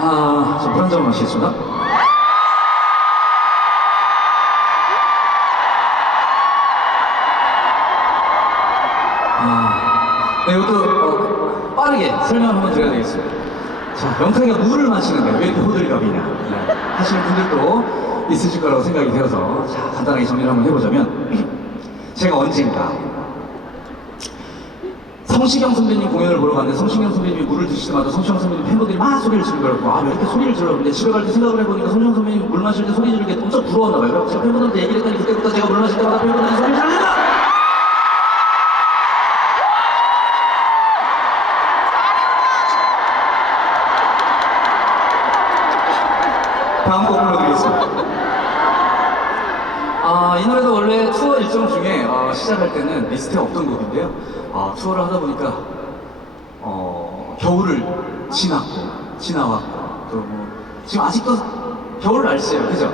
아, 저물한잔 마시겠습니다. 아, 네, 이것도 어, 빠르게 설명 한번 드려야 되겠습니다. 자, 영탁이가 물을 마시는데 왜 이렇게 호들갑이냐 네, 하시는 분들도 있으실 거라고 생각이 되어서 자, 간단하게 정리를 한번 해보자면 제가 언젠가 성시경 선배님 공연을 보러 갔는데 성시경 선배님이 물을 때마다 성시경 선배님 팬분들이 막 소리를 지르더라고 아왜 이렇게 소리를 질러? 근데 집에 갈 때 생각을 해보니까 성시경 선배님이 물 마실 때 소리 지르는 게 엄청 부러웠나 봐요. 제가 팬분들한테 얘기를 했더니 그때부터 제가 물 마실 때마다 팬분들이 소리를 지른다 다음 곡 불러드리겠습니다. 아, 이 노래도 원래 투어 일정 중에 어, 시작할 때는 리스트에 없던 곡인데요. 아, 투어를 하다 보니까 어, 겨울을 지났고 지나왔고 또 뭐, 지금 아직도 겨울 날씨예요, 그죠?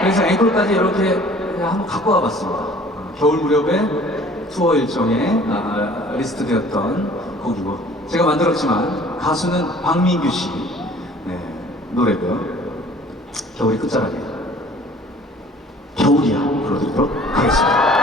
그래서 앵콜까지 이렇게 한번 갖고 와봤습니다. 어, 겨울 무렵에 투어 일정에 아, 리스트 되었던 곡이고 제가 만들었지만 가수는 박민규 씨 네, 노래고요. 겨울이 끝자락에 겨울이야 불러드리도록 하겠습니다.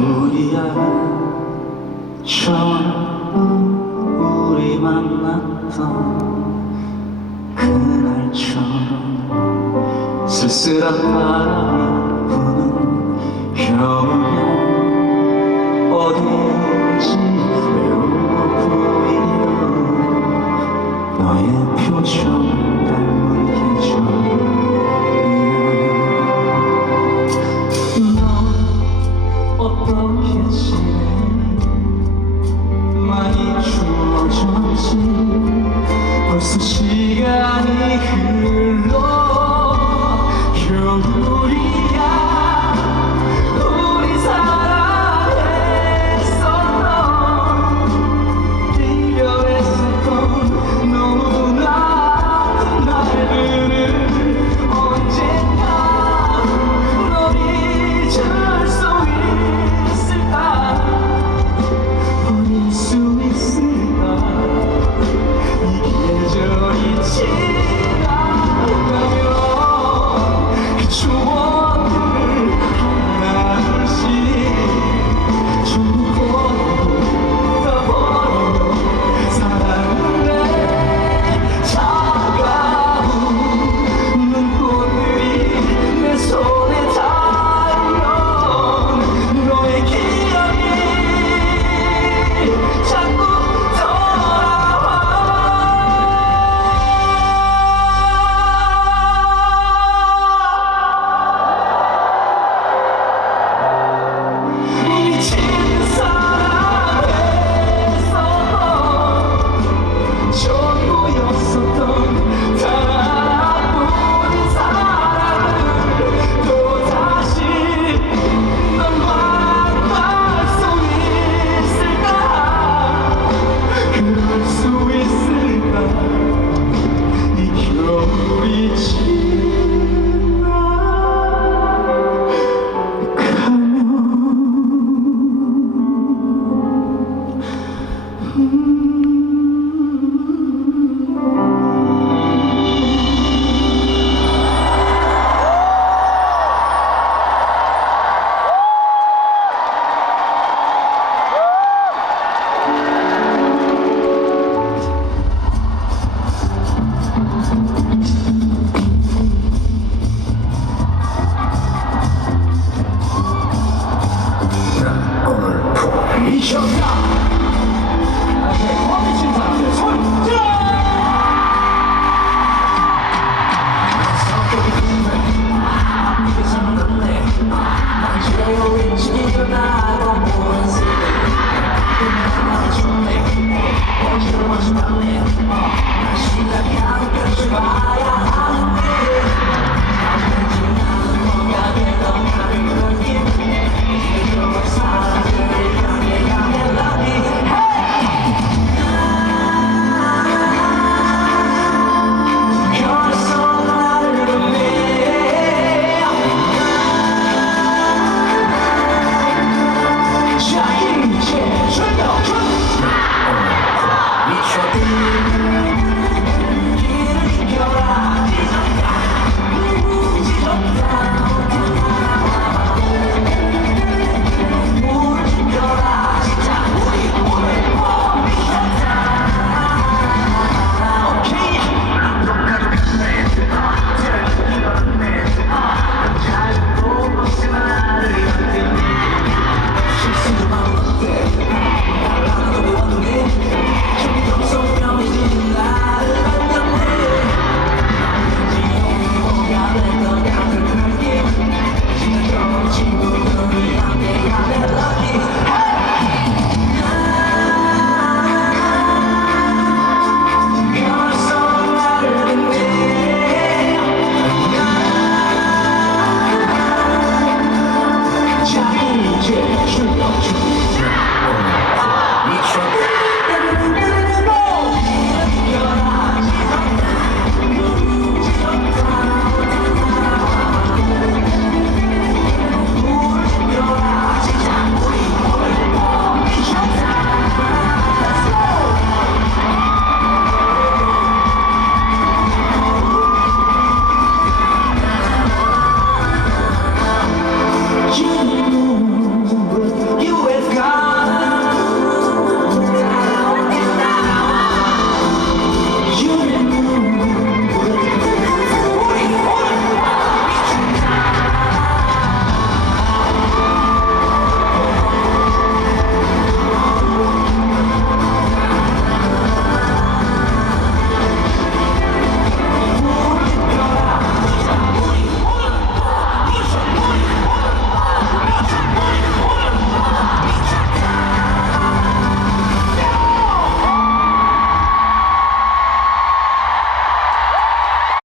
겨울이야 처음 우리 만났던 그날처럼 쓸쓸한 바람이 부는 겨울야